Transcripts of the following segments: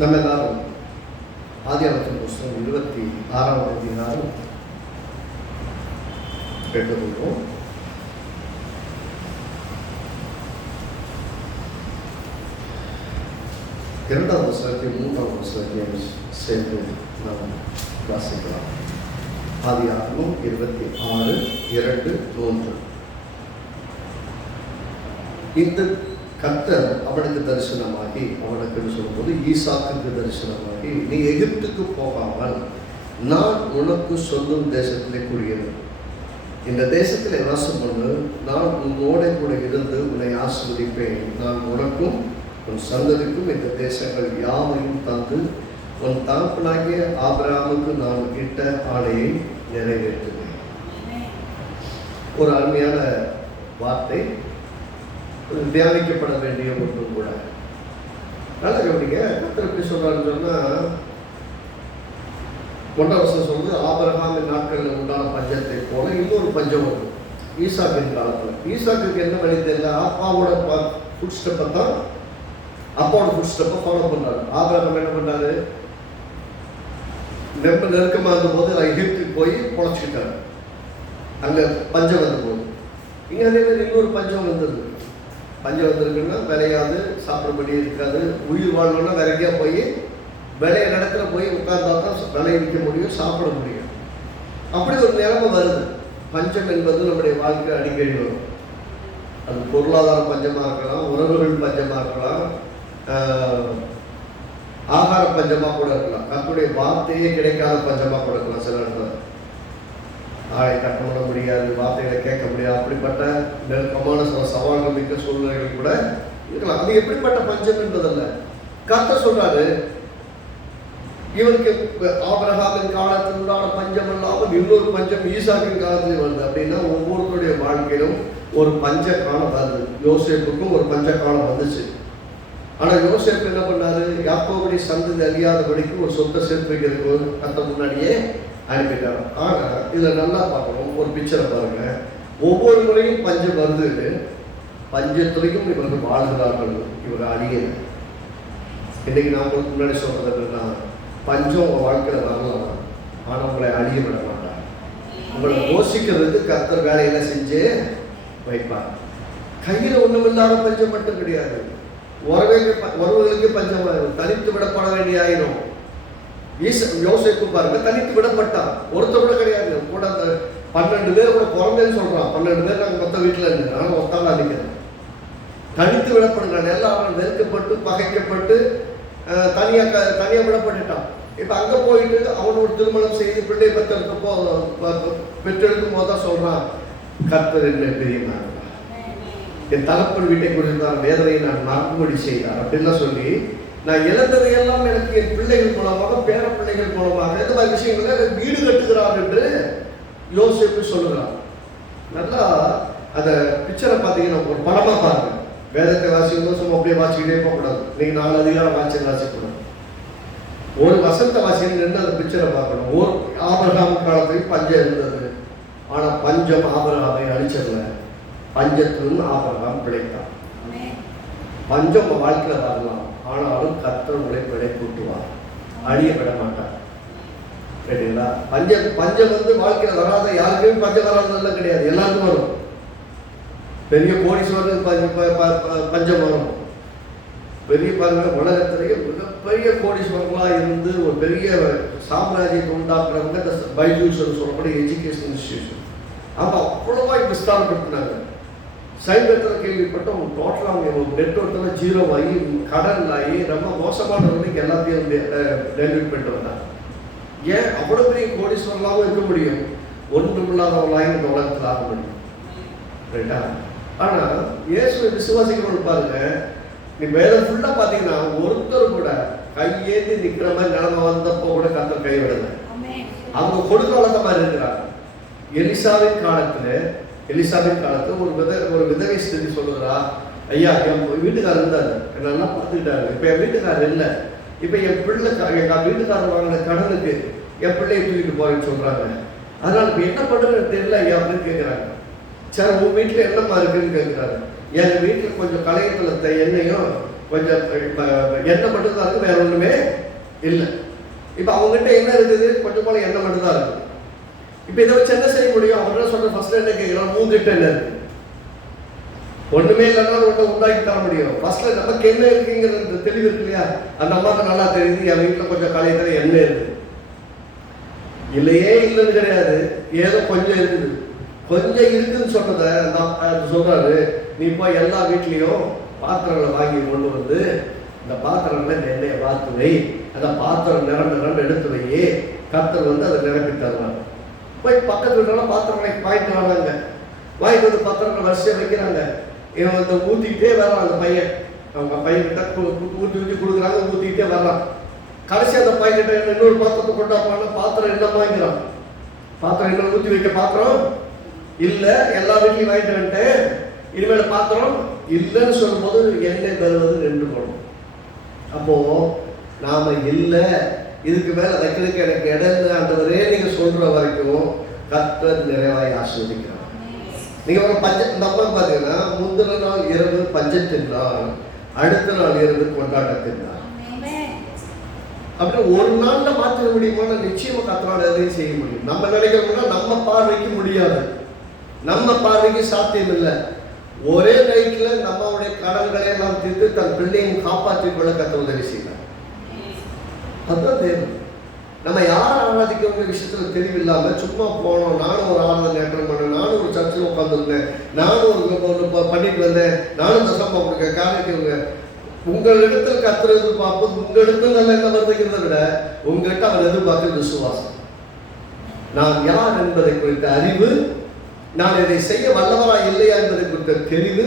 நம்ம எல்லாரும் ஆதியாகமத்தின் புஸ்தகம் 26ஆம் அதிகாரம் கேட்டுக்கொள்வோம். இரண்டாம் வசனத்தையும் மூன்றாம் வசனத்தையும் சேர்த்து நாம் வாசிக்கலாம். ஆதியாகமம் 26:2-3. இந்த கர்த்தர் அவனுக்கு தரிசனமாகி, அவனுக்கு சொல்லும்போது ஈசாக்குக்கு தரிசனமாகி, நீ எகிப்துக்கு போகாமல் நான் உனக்கு சொல்லும் தேசத்திலே குடியிரு, இந்த தேசத்தில் வாசம் பண்ணு, நான் உன்னோட கூட இருந்து உன்னை ஆசீர்வதிப்பேன், நான் உனக்கும் உன் சந்ததிக்கும் இந்த தேசங்கள் யாவையும் தந்து உன் தகப்பனாகிய ஆபிரகாமுக்கு நான் இட்ட ஆணையை நிறைவேற்றுவேன். ஒரு அருமையான வார்த்தை, தியானிக்கப்பட வேண்டிய ஒன்றும் கூட. நல்லா கவனிங்க. கர்த்தர் எப்படி சொல்றாருன்னு சொன்னா, 1ஆம் வசனம் சொல்றது, ஆபிரகாமின் நாட்களில் உண்டான பஞ்சத்தை போல இன்னொரு பஞ்சம் வரும் ஈசாக்கின் காலத்துல. ஈசாக்குக்கு என்ன வழி தெரியல, அப்பாவோட ஃபுட் ஸ்டெப்பை தான், அப்பாவோட ஃபுட் ஸ்டெப்பை ஃபாலோ பண்றாரு. ஆபிரகாம் என்ன பண்றாரு, ரொம்ப நெருக்கமாக இருந்தபோது எகிப்துக்கு போய் பொழைச்சிக்கிட்டாரு. அங்கே பஞ்சம் வந்தபோது இங்கே அதே மாதிரி இன்னொரு பஞ்சம் வந்தது. பஞ்சம் வந்திருக்குன்னா விளையாது, சாப்பிட்றபடி இருக்காது, உயிர் வாழணும்னா விலைக்கா போய் விளைய நடக்கிற போய் உட்கார்ந்தா தான் விளைய விற்க முடியும், சாப்பிட முடியும். அப்படி ஒரு நிலைமை வருது. பஞ்சம் என்பது நம்முடைய வாழ்க்கை அடிக்கடி வரும். அது பொருளாதார பஞ்சமாக இருக்கலாம், உறவுகள் பஞ்சமாக இருக்கலாம், ஆகார பஞ்சமாக கூட இருக்கலாம், கர்த்தருடைய வார்த்தையே கிடைக்காத பஞ்சமாக கூட இருக்கலாம். சில இடத்துல ஆளை கட்ட பண்ண முடியாது, வார்த்தைகளை கேட்க முடியாது, அப்படிப்பட்ட நெருக்கமான சில சவால்கள் மிக்க சூழ்நிலைகள் கூட இருக்கலாம். அது எப்படிப்பட்ட பஞ்சம் என்பதல்ல. கர்த்தர் சொல்றாரு, இவருக்கு ஆபிரகாமின் காலத்தில் உண்டான பஞ்சம் இல்லாமல் இன்னொரு பஞ்சம் ஈசாக்கின் காலத்தில் வருது. அப்படின்னா ஒவ்வொருத்தருடைய வாழ்க்கையிலும் ஒரு பஞ்ச காலம் வருது. யோசேப்புக்கும் ஒரு பஞ்ச காலம் வந்துச்சு. ஆனால் யோசேப்பு என்ன பண்ணாரு, யாக்கோபுடைய சந்ததி அறியாதபடிக்கு ஒரு சொத்தை சேர்த்து வைக்கிறதுக்கு கர்த்தர் முன்னாடியே அனுப்பிட்டார். ஆனால் இதில் நல்லா பார்க்கணும், ஒரு பிக்சரை பாருங்க. ஒவ்வொரு முறையும் பஞ்சம் வருது, பஞ்சத்துறையும் இவர்கள் வாழ்கிறார்கள், இவர்கள் அழியல. இன்னைக்கு நான் உங்களுக்கு முன்னாடி சொல்றது என்னன்னா, பஞ்சம் உங்கள் வாழ்க்கையில் வரலாம், ஆனால் உங்களை அழிய விட மாட்டார். உங்களை போஷிக்கிறதுக்கு கர்த்தர் வேலையெல்லாம் செஞ்சு வைப்பார். கையில் ஒன்றுமில்லாத பஞ்சம் மட்டும் கிடையாது, உறவுகளுக்கு பஞ்சம் ஆயிரும், தனித்து விடப்பட வேண்டிய ஆயிரும். யோசேப்பு பாருங்க, தனித்து விடப்பட்டான். ஒருத்தர் கூட கிடையாது, கூட அந்த 12 பேர் கூட பிறந்தேன்னு சொல்றான். 12 பேர் நாங்கள் மொத்த வீட்டில் இருந்து, ஆனால் ஒருத்தாங்க அடிக்கிறேன். தனித்து விடப்படுகிறான். எல்லாம் அவன் நெருக்கப்பட்டு பகைக்கப்பட்டு தனியாக விடப்பட்டுட்டான். இப்போ அங்கே போயிட்டு அவனோட திருமணம் செய்து பிள்ளை பெற்றெடுக்கும் போது தான் சொல்றான், கர்த்தர் என்ன பெரியமா, என் தகப்பன் வீட்டை குறித்தார் வேதனையை நான் மறக்கும்படி செய்தார் அப்படின்லாம் சொல்லி, நான் இழந்ததையெல்லாம் எனக்கு என் பிள்ளைகள் மூலமாக, பேர பிள்ளைகள் மூலமாக இந்த மாதிரி விஷயங்களை வீடு கட்டுகிறார் என்று யோசிப்பு சொல்லுகிறார். நல்லா அந்த பிக்சரை பார்த்தீங்கன்னா ஒரு படமாக பாருங்க. வேதத்தை வாசிக்கும் சும்மா அப்படியே வாசிக்கிட்டே போகக்கூடாது. நீங்கள் 4 அதிகாரம் வாசிக்கக்கூடாது. ஒரு வசந்த வாசிகள் நின்று அந்த பிக்சரை பார்க்கணும். ஒரு ஆபிரகாம் காலத்துக்கு பஞ்சம் இருந்தது, ஆனால் பஞ்சம் ஆபிரகாமை அழிச்சிடல, பஞ்சத்திலும் ஆபிரகாம் பிழைத்தான். பஞ்சம் உங்கள் வாழ்க்கையில் வரலாம், ஆனாலும் கர்த்தர் உங்களை பிழைப்பூட்டுவார், அழிய விட மாட்டார். சரிங்களா? பஞ்சம் வாழ்க்கையில் வராத யாருக்குமே பஞ்சம் வராதெல்லாம் கிடையாது, எல்லாருக்கும் வரும். பெரிய கோடீஸ்வரனுக்கு பஞ்சம் வரும். பெரிய பாருங்க, உலகத்திலேயே மிகப்பெரிய கோடீஸ்வரர்களாக இருந்து ஒரு பெரிய சாம்ராஜ்யத்தை உண்டாக்குறவங்க இந்த பைஜூஸ் சொல்லக்கூடிய எஜுகேஷன் இன்ஸ்டிடியூஷன். அவங்க அவ்வளோவா விஸ்தாரப்படுத்தினாங்க. சைபத்தில் கேள்விப்பட்ட ஒரு டோட்டலாக அவங்க ஒரு நெட்ஒர்க்கில் 0 ஆகி கடன் ஆகி ரொம்ப மோசமான நிலைக்கு எல்லாத்தையும் டெலிவரி பண்ணிட்டு வந்தாங்க. ஏன் அவ்வளோ பெரிய கோடீஸ்வரர்களாகவும் இருக்க முடியும், ஒன்றுமில்லாதவர்களாக இந்த உலகத்தில் ஆக முடியும். ரைட்டா? ஆனால் இயேசுவை விசுவாசிக்கிறவங்க பாருங்க, நீ வேதம் ஃபுல்லாக பார்த்தீங்கன்னா ஒருத்தர் கூட கையேந்தி நிற்கிற மாதிரி நிலைமை வந்தப்போ கூட கர்த்தர் கைவிடலை. அவங்க கொடுக்க வளர்த்த மாதிரி இருக்கிறாங்க. எலிசாவின் காலத்தில் ஒரு விதவை ஸ்திரீ சொல்லுறா, ஐயா என் வீட்டுக்காரர் இருந்தார், நல்லா பார்த்துக்கிட்டாரு, இப்போ என் வீட்டுக்காரர் இல்லை, இப்போ என் வீட்டுக்காரர் வாங்கின கடனுக்கு என் பிள்ளையை தூக்கிட்டு போறேன்னு சொல்றாங்க. அதனால இப்போ என்ன பண்றதுன்னு தெரியல ஐயா அப்படின்னு கேட்குறாங்க. சரி, உன் வீட்டில் என்னம்மா இருக்குன்னு கேட்குறாரு. எங்கள் வீட்டில் கொஞ்சம் கலையத்தில் எண்ணெயும் கொஞ்சம் எண்ணெய் மட்டும்தான் இருக்கு, வேற ஒண்ணுமே இல்லை. இப்ப அவங்ககிட்ட என்ன இருக்குது? கொஞ்சம் போல எண்ணெய் மட்டும்தான் இருக்கு. இப்ப இதை வச்சு என்ன செய்ய முடியும்? அவங்க சொல்ற ஃபர்ஸ்ட் என்ன கேட்கிறோம்? உங்ககிட்ட என்ன இருக்கு? ஒண்ணுமே இல்லைன்னா ஒன்றை உண்டாக்கி தர முடியும். ஃபர்ஸ்ட்ல நமக்கு என்ன இருக்குங்கிறது தெளிவு இருக்கு இல்லையா? அந்த அம்மாவுக்கு நல்லா தெரியுது, என் வீட்டுல கொஞ்சம் காலையில எண்ணெய் இருக்கு. இல்லையே இல்லைன்னு கிடையாது, ஏதோ கொஞ்சம் இருக்குது. கொஞ்சம் இருக்குன்னு சொன்னதை சொல்றாரு, நீ போய் எல்லா வீட்லயும் பாத்திரங்களை வாங்கி கொண்டு வந்து இந்த பாத்திரங்களை எண்ணெயை பார்த்து வை, அந்த பாத்திரம் நிரம்ப எடுத்து வை, கர்த்தர் வந்து அதை நிரப்பி தருவாங்க. போய் பக்கத்து வீட்டுலாம் பாத்திரங்களை வாங்கிட்டு வராங்க. வாங்கிட்டு வந்து பாத்திரங்களை வரிசையாக வைக்கிறாங்க. இவன் வந்து ஊற்றிக்கிட்டே வரான். அந்த பையன் அவங்க பையன்கிட்ட ஊற்றி கொடுக்குறாங்க, ஊற்றிக்கிட்டே வர்றான். கடைசி அந்த பையன்கிட்ட இன்னொரு பாத்திரத்தை கொண்டாப்பான பாத்திரம் என்ன வாங்கிறான். பாத்திரம் என்ன ஊற்றி வைக்க பாத்திரம் இல்லை, எல்லா வீட்லையும் வாங்கிட்டு வந்துட்டேன், இனிமேல் பாத்திரம் இல்லைன்னு சொல்லும் போது எண்ணெய் தருவது நின்று போடும். அப்போ நாம இல்லை, இதுக்கு மேல வைக்கிறதுக்கு எனக்கு இடம் ஆண்டவரே நீங்க சொல்ற வரைக்கும் கர்த்தர் நிறைவாய் ஆசீர்வதிக்கிறார். நீங்க ஒரு இந்த அம்மா பாத்தீங்கன்னா முந்தின நாள் இரவு பஞ்சத்தின் நாள், அடுத்த நாள் இரவு கொண்டாட்டத்தின் நாள். அப்படி ஒரு நாள்ல மாற்ற முடியுமா? நிச்சயமா கர்த்தரால் எதையும் செய்ய முடியும். நம்ம நினைக்கிறோம்னா நம்ம பார்வைக்கு முடியாது, நம்ம பார்வைக்கு சாத்தியம் இல்லை. ஒரே நைட்ல நம்மளுடைய கடன்களை எல்லாம் தீர்த்து தன் பிள்ளையும் காப்பாற்றிக் கொள்ள கர்த்தர் உதவி செய்யலாம். அதுதான் தேவன். நம்ம யார் ஆராதிக்கிற விஷயத்துல தெளிவில்லாம சும்மா போனோம், நானும் ஒரு ஆராதனை அட்டன் பண்ணேன், நானும் ஒரு சர்ச்சில் உட்காந்துருந்தேன், நானும் ஒரு பண்ணிட்டு வந்தேன், நானும் தசமா கொடுக்க காணிக்கவங்க. உங்களிடத்தில் கர்த்தர் எதிர்பார்ப்பது உங்களிடத்தில் நல்ல என்ன வருதுங்கிறத விட உங்ககிட்ட அவர் எதிர்பார்க்க விசுவாசம். நான் யார் என்பதை குறித்த அறிவு, நான் இதை செய்ய வல்லவரா இல்லையா என்பதை குறித்த தெளிவு,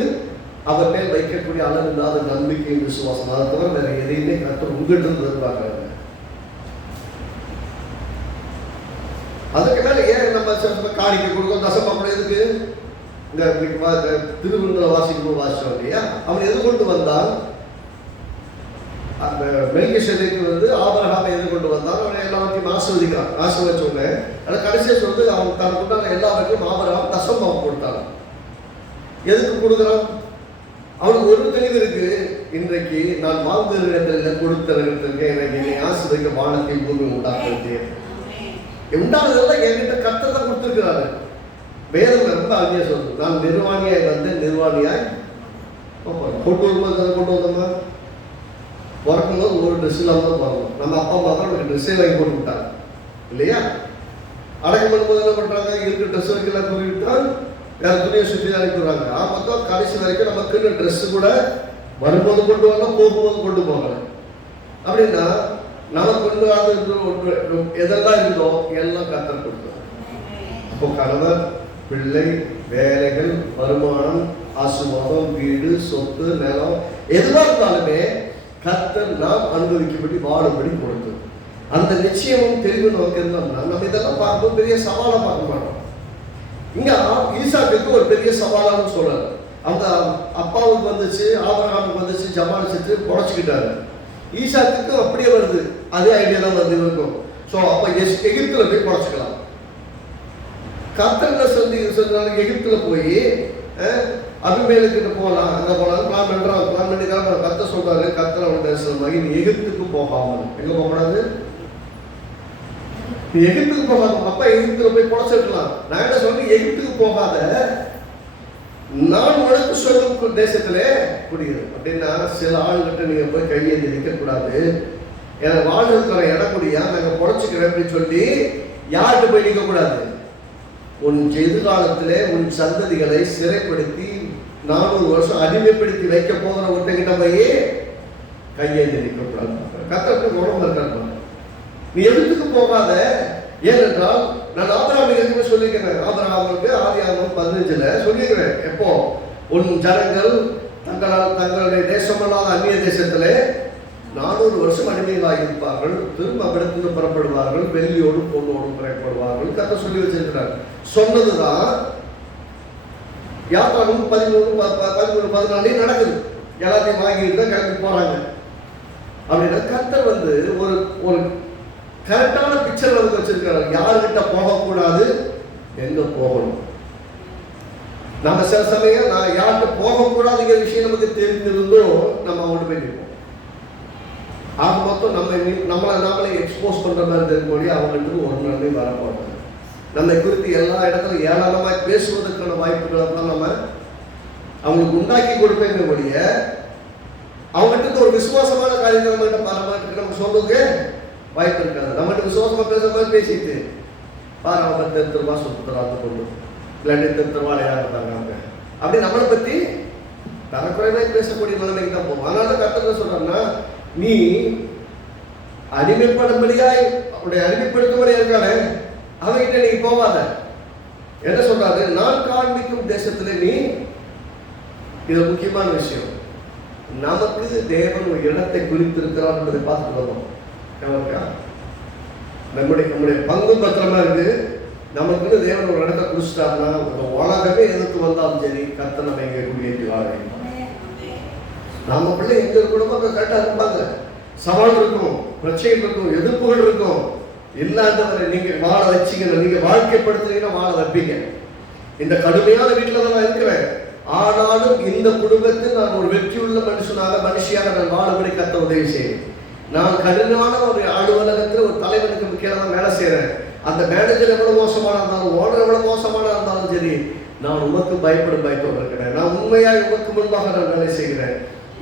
அவர் மேல் வைக்கக்கூடிய அளவில்லாத நம்பிக்கை விசுவாசம். அதை தவிர வேற எதையுமே கர்த்தர் உங்களிடம் எதிர்பார்க்கிறாங்க. அதுக்கு மேல ஏன் நம்ம காணிக்கை கொடுக்கும், தசமா கூட எதுக்கு? இந்த திருவிழா வாசிக்கும் வாசிச்சோம் இல்லையா? அவன் எது கொண்டு வந்தான்? அந்த மெல்கிசேதேக்கு வந்து ஆபிரகாமை எதிர்கொண்டு வந்தான். அவனை எல்லாத்தையும் ஆசீர்வதிக்கிறான். ஆசீர்வதிச்சோடனே அதை கடைசியா சொல்றது அவன் தான் கொண்டாங்க எல்லாவற்றையும் ஆபிரகாம் தசமம் கொடுத்தான். எதுக்கு கொடுக்குறான்? அவனுக்கு ஒரு தெளிவு இருக்கு, இன்றைக்கு நான் வாழ்ந்த இடத்துல கொடுத்த இடத்துல எனக்கு என்னை ஆசீர்வதிக்க வானத்தை பூமி உண்டாக்குறது உண்டானதெல்லாம் என்கிட்ட கர்த்தர் தான் கொடுத்துருக்கிறாரு. வேதம் ரொம்ப அருமையா சொல்லுது, நான் நிர்வாணியாய் வந்தேன், நிர்வாணியாய் கொண்டு வரும்போது கொண்டு வந்தோமா? பிறக்கும்போது ஒரு ட்ரெஸ் இல்லாமல் தான் பிறந்தோம். நம்ம அப்பா அம்மா தான் நமக்கு ட்ரெஸ்ஸே வாங்கி போட்டு விட்டாங்க இல்லையா? அடக்கம் பண்ணும்போது என்ன பண்றாங்க? இருக்கிற ட்ரெஸ் வைக்கலாம் கூறிவிட்டால் வேற துணியை சுற்றி அனுப்பிடுறாங்க. மொத்தம் கடைசி வரைக்கும் நமக்கு ட்ரெஸ் கூட வரும்போது கொண்டு வரலாம், போகும்போது கொண்டு போகல. அப்படின்னா நமக்கு கொண்டு எதெல்லாம் இருந்தோ எல்லாம் கர்த்தர் கொடுத்தார். அப்போ கணவர், பிள்ளை, வேலைகள், வருமானம், ஆசீர்வாதம், வீடு, சொத்து, நிலம் எதுவாக இருந்தாலுமே கர்த்தர் நாம் அனுபவிக்கப்படி வாழும்படி கொடுத்தது. அந்த நிச்சயமும் தெளிவு நமக்கு இருந்தோம்னா நம்ம இதெல்லாம் பார்க்கும்போது பெரிய சவாலை பார்க்க மாட்டோம். இங்க ஈசாக்குக்கு ஒரு பெரிய சவாலான்னு சொல்றாரு. அவங்க அப்பாவுக்கு வந்துச்சு, ஆபிரகாமுக்கு வந்துச்சு, ஜமானிச்சு பொழைச்சிக்கிட்டாரு. ஈசாக்குக்கு அப்படியே வருது, அதே ஐடியா தான் வந்து இருக்கும். ஸோ அப்ப எகிப்துல போய் பொழைச்சிக்கலாம். கர்த்தர் சொன்னாலும் எகிப்துல போய் அபிமேலுக்கிட்ட போகலாம், அங்கே போகலாம் பிளான் பண்ணுறான். பிளான் பண்ணிக்காம கர்த்தர் சொல்றாரு, கர்த்தர் அவன் தரிசனமாகி நீ எகிப்துக்கு போகாமல். எங்க போகக்கூடாது? நீ எகிப்துக்கு போகாம. அப்பா எகிப்துல போய் பொழைச்சிருக்கலாம். நான் என்ன சொல்றேன், எகிப்துக்கு போகாத, நான் உனக்கு சொல்லும் தேசத்திலே குடியிரு. அப்படின்னா சில ஆளுகிட்ட நீங்க போய் கையேந்தி நிற்கக்கூடாது. எனக்கு வாழ்க்கை இடம் முடியா, நாங்கள் பொழைச்சிக்கிறேன் அப்படின்னு சொல்லி யார்கிட்ட போய் நிற்கக்கூடாது. உன் எதிர்காலத்திலே உன் சந்ததிகளை சிறைப்படுத்தி 400 வருஷம் அடிமைப்படுத்தி வைக்க போகிற ஒருத்தங்கிட்ட போய் கையேந்தி நிற்கக்கூடாது. கர்த்தருக்கு உடம்பு இருக்காரு. நீ எதுக்கு போகாத. ஏனென்றால் நான் ஆபிரகாமுக்கு சொல்லியிருக்கிறேன். ஆபிரகாமுக்கு ஆதியாகமம் 15 சொல்லியிருக்கிறேன். எப்போ உன் ஜனங்கள் தங்களுடைய தேசமல்லாத அந்நிய தேசத்திலே 400 வருஷம் அடிமைகளாக இருப்பார்கள், திரும்ப அவ்விடத்திலிருந்து புறப்படுவார்கள், வெள்ளியோடு பொண்ணோடு புறப்படுவார்கள். கர்த்தர் சொல்லி வச்சிருக்கிறார். சொன்னதுதான் யாத்திராவும் 13-14 நடக்குது. எல்லாத்தையும் வாங்கிட்டு தான் கிளம்பி போறாங்க. அப்படின்னா கர்த்தர் வந்து ஒரு கரெக்டான பிக்சர் வந்து வச்சிருக்கிறார். யாருக்கிட்ட போகக்கூடாது, எங்க போகணும். நம்ம சில சமயம் நான் யார்கிட்ட போகக்கூடாதுங்கிற விஷயம் நமக்கு தெரிஞ்சிருந்தும் நம்ம அவங்கள்ட்ட போய் நிற்போம். ஆக மொத்தம் நம்மளை எக்ஸ்போஸ் பண்ற மாதிரி தெரிஞ்சபடி அவங்களுக்கு ஒரு நன்மை வரப்போறாங்க. நம்மை குறித்து எல்லா இடத்துலையும் ஏளனமாய் பேசுவதற்கான வாய்ப்புகளை தான் நம்ம அவங்களுக்கு உண்டாக்கி கொடுப்பேங்க ஒழிய அவங்ககிட்ட ஒரு விசுவாசமான காரியத்தை நம்மகிட்ட பாரம்பரியத்துக்கு நம்ம சொல்றதுக்கு வாய்ப்பு இருக்காது. நம்மகிட்ட விசுவாசமா பேசுற மாதிரி பேசிட்டு பாரு அவங்க 10 ரூபாய் சுத்தராக கொண்டு இல்லாட்டி 10 ரூபாய் இருந்தாங்க அப்படி நம்மளை பத்தி தரக்குறைவாய் பேசக்கூடிய நிலைமைக்கு தான் போவோம். அதனால கர்த்தர் சொல்றாங்கன்னா, நீ அடிமைப்படும்படியாய் அவருடைய அடிமைப்படுத்தும்படியா இருக்கானே அவங்கிட்ட நீ போவாத. என்ன சொல்றாரு? நான் காண்பிக்கும் தேசத்துல நீ, இது முக்கியமான விஷயம், நமக்கு தேவன் ஒரு இடத்தை குறித்திருக்கிறார் என்பதை பார்த்துட்டு வந்தோம். நம்முடைய பங்கு பத்திரமா இருக்கு. நமக்குன்னு தேவன் ஒரு இடத்தை குறிச்சிட்டாருன்னா உலகமே எதிர்த்து வந்தாலும் சரி கர்த்தர் நம்ம எங்க குடியேற்றி வாழ. நம்ம பிள்ளை எங்க இருக்கணுமோ அங்க கரெக்டா இருப்பாங்க. சவால் இருக்கும், பிரச்சனை இருக்கும், எதிர்ப்புகள் இருக்கும். இல்லாதவரை நீங்க வாழ வச்சுக்கணும். நீங்க வாழ்க்கைப்படுத்துறீங்கன்னா வாழ வைப்பீங்க. இந்த கடுமையான வீட்டுல தான் நான் இருக்கிறேன், ஆனாலும் இந்த குடும்பத்தில் நான் ஒரு வெற்றியுள்ள மனுஷியாக நான் வாழும்படி கர்த்தர் உதவி செய்வேன். நான் கடினமான ஒரு அலுவலகத்தில் ஒரு தலைவனுக்கு கீழே தான் வேலை செய்யறேன். அந்த மேனேஜர் எவ்வளவு மோசமான இருந்தாலும், ஓனர் எவ்வளவு மோசமான இருந்தாலும் சரி, நான் உமக்கு பயத்தோடு இருக்கிறேன். நான் உண்மையாக உமக்கு முன்பாக நான் வேலை செய்கிறேன்.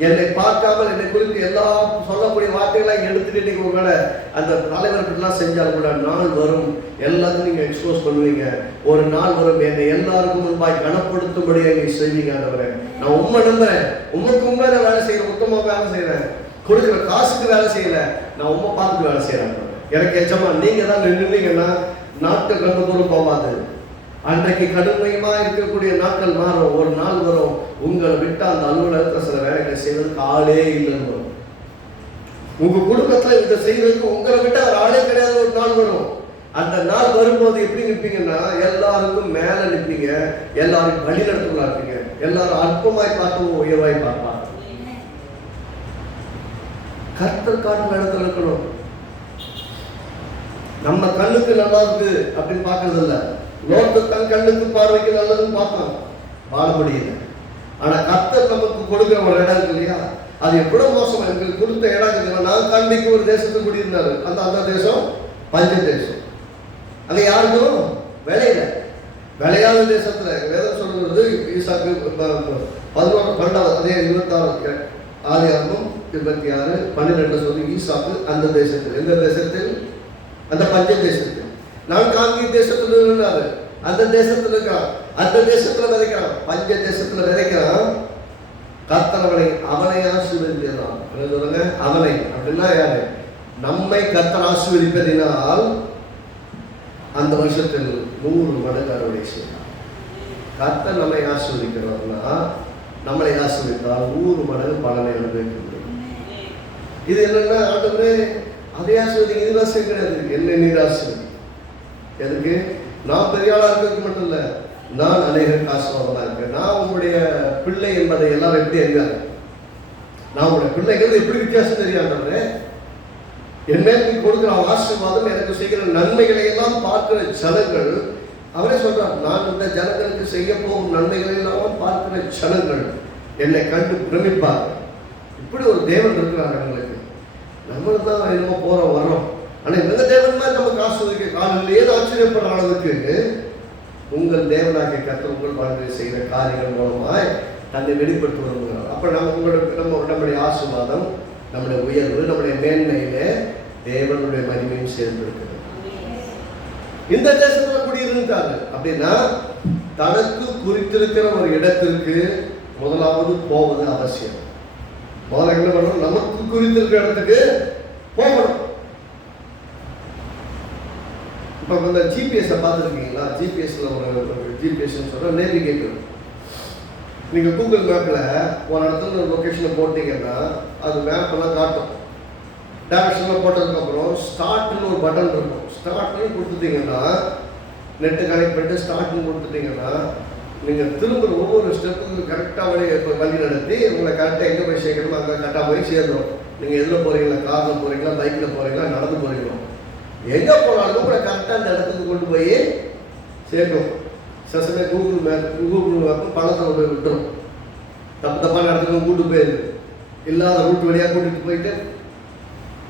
என்னை பார்க்காமல் என்னை குறித்து எல்லா சொல்லக்கூடிய வார்த்தைகளாக எடுத்துட்டு நீங்க ஒருவேளை அந்த தலைவர்கிட்டலாம் செஞ்சாலும் கூட நாள் வரும், எல்லாத்தையும் நீங்க எக்ஸ்போஸ் பண்ணுவீங்க. ஒரு நாள் வரும் என்னை எல்லாருக்கும் முன்பாய் கனப்படுத்தும்படியாக நீ செய்வீங்க. நான் உண்மை நம்புறேன். உமக்கு உண்மையில வேலை செய்யறேன், உத்தமாக வேலை செய்யறேன், கொடுக்குற காசுக்கு வேலை செய்யல, நான் உண்மை பார்த்துட்டு வேலை செய்யறேன். எனக்கு எச்சமா நீங்க தான் நின்றுங்கன்னா நாட்கள் ரொம்ப தூரம் போகாது. அன்றைக்கு கடுமையமா இருக்கக்கூடிய நாட்கள் மாறும். ஒரு நாள் வரும் உங்களை விட்டு அந்த அலுவலகத்தில் சில வேலைகளை செய்வதற்கு ஆளே இல்லைன்னு வரும். உங்க குடும்பத்துல இதை செய்வதற்கு உங்களை விட்டு ஒரு ஆளே கிடையாது. ஒரு நாள் வரும். அந்த நாள் வரும்போது எப்படி நிற்பீங்கன்னா, எல்லாருக்கும் மேல நிற்பீங்க, எல்லாரும் வழி நடத்துகளா இருப்பீங்க, எல்லாரும் அற்பமாய் பார்த்து உயர்வாய் பார்ப்பாங்க. கர்த்தர் காட்டு இடத்துல இருக்கணும். நம்ம கண்ணுக்கு நல்லா இருக்கு அப்படின்னு பார்க்கறது இல்லை. லோத்து தன் கண்ணுக்கு பார்வைக்கு நல்லதுன்னு பார்க்கலாம், வாழ முடியல. ஆனா கர்த்தர் நமக்கு கொடுக்கிற ஒரு இடம் இருக்கு இல்லையா, அது எவ்வளவு மோசமா எங்களுக்கு கொடுத்த இடம் இருக்கு. நான் காண்பிக்க ஒரு தேசத்துக்கு குடியிருந்தாரு. அந்த தேசம் பஞ்ச தேசம். அங்க யாருக்கும் விளையில, விளையாத தேசத்துல வேதம் சொல்றது ஈசாக்கு 11 அதே 26 ஆதியாகமம் 26:12 சொல்லி ஈசாக்கு அந்த தேசத்தில், எந்த தேசத்தில்? அந்த பஞ்ச தேசத்தில். நான் காங்கி தேசத்துல இருந்தாரு, அந்த தேசத்துல இருக்கான், அந்த தேசத்துல விதைக்கிறான், பஞ்ச தேசத்துல விதைக்கிறான். கர்த்தர் அவனை ஆசீர்வதிக்கிறான். சொல்லுங்க, அவனை அப்படின்னா யாரு? நம்மை கர்த்தர் ஆசீர்வதிப்பதினால் அந்த வருஷத்தில் 100 மடங்கு அறுவடை செய்யலாம். கர்த்தர் நம்மை ஆசீர்வதிக்கிறோம்னா, நம்மளை ஆசீர்வதித்தால் 100 மடங்கு பலனை அனுபவிக்க முடியும். இது என்னன்னா, ஆண்டவரே அதே ஆசீர்வதிங்க, இது ஆசை கிடையாது, என்ன நீர் ஆசீர்வதி. எதுக்கு? நான் பெரிய ஆளா இருக்கிறதுக்கு மட்டும் இல்ல, நான் அநேகருக்கு ஆசீர்வாதமா இருக்கேன். நான் உங்களுடைய பிள்ளை என்பதை எல்லாரும் எப்படி அறிவாங்க? நான் உங்களுடைய பிள்ளைகள் எப்படி வித்தியாசம் தெரியாதவரே, என் மேல் நீ கொடுக்கிற ஆசீர்வாதம், எனக்கு செய்கிற நன்மைகளை எல்லாம் பார்க்கிற ஜனங்கள், அவரே சொல்றார், நான் இந்த ஜனங்களுக்கு செய்ய போகும் நன்மைகளை எல்லாம் பார்க்கிற ஜனங்கள் என்னை கண்டு பிரமிப்பார். இப்படி ஒரு தேவன் இருக்கிறார் எங்களுக்கு. நம்மளுக்கு தான் என்னமோ போறோம் வர்றோம், ஆனா இந்த தேவன் மாதிரி நமக்கு ஆசீர்வதிக்க காலையிலேயே ஆச்சரியப்படுற அளவுக்கு உங்கள் தேவனாகிய கர்த்தர் உங்கள் வாழ்க்கையில் செய்கிற காரியங்கள் மூலமாய் தன்னை வெளிப்படுத்தி வருகிறார். அப்ப நம்முடைய ஆசீர்வாதம், நம்முடைய உயர்வு, நம்முடைய மேன்மையிலே தேவனுடைய மகிமையும் சேர்ந்திருக்கிறது. இந்த தேசத்துல குடியிருந்தாரு அப்படின்னா தனக்கு குறித்திருக்கிற ஒரு இடத்திற்கு முதலாவது போவது அவசியம். முதல்ல என்ன பண்ணணும்? நமக்கு குறித்திருக்கிற இடத்துக்கு போகணும். இப்ப இந்த ஜிபிஎஸ் பார்த்துருக்கீங்களா? ஜிபிஎஸ்ல ஒரு ஜிபிஎஸ் சொல்ற நேவிகேட்டர். நீங்க கூகுள் மேப்ல ஒரு இடத்துல ஒரு லொகேஷனை போட்டீங்கன்னா அது மேப் எல்லாம் காட்டும். டைரக்ஷன்ல போட்டதுக்கு அப்புறம் ஸ்டார்ட்னு ஒரு பட்டன் இருக்கும். ஸ்டார்ட்னு கொடுத்துட்டீங்கன்னா, நெட்டு கனெக்ட் பண்ணிட்டு ஸ்டார்ட்னு கொடுத்துட்டீங்கன்னா, நீங்க திரும்ப ஒவ்வொரு ஸ்டெப்புக்கு கரெக்டா வழி நடத்தி உங்களை கரெக்டா எங்க போய் சேர்க்கணுமோ அங்கே கரெக்டா போய் சேர்ந்தோம். நீங்க எதுல போறீங்களா? கார்ல போறீங்களா, பைக்ல போறீங்களா, நடந்து போறீங்களோ, எங்க போனாலும் கூட கரெக்டா அந்த இடத்துக்கு கொண்டு போய் சேர்க்கும். சில சமயம் கூகுள் மேப் பணத்தை விட்டுரும், தப்பான இடத்துல கூட்டு போயிருக்கு, இல்லாத ரூட் வழியாக கூட்டிட்டு போயிட்டு,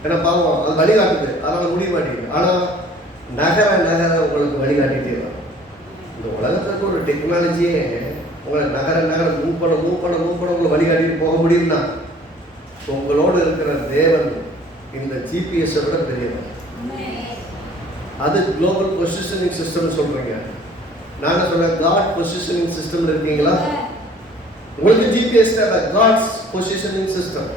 ஏன்னா பாவம் அது வழிகாட்டுது, அதனால் முடிய மாட்டேங்குது. ஆனால் நகர உங்களுக்கு வழிகாட்டிட்டே வரும். இந்த உலகத்துக்கு ஒரு டெக்னாலஜியே உங்களை நகர மூவ் பண்ண உங்களை வழிகாட்டிட்டு போக முடியும்னா உங்களோடு இருக்கிற தேவன் இந்த ஜிபிஎஸ்ஸை விட பெரியவர். அது குளோபல் பொசிஷனிங் சிஸ்டம் சொல்றீங்க. நான் சொல்றேன் காட் பொசிஷனிங் சிஸ்டம் இருக்கீங்களா? உங்களுக்கு ஜிபிஎஸ் காட்ஸ் பொசிஷனிங் சிஸ்டம்.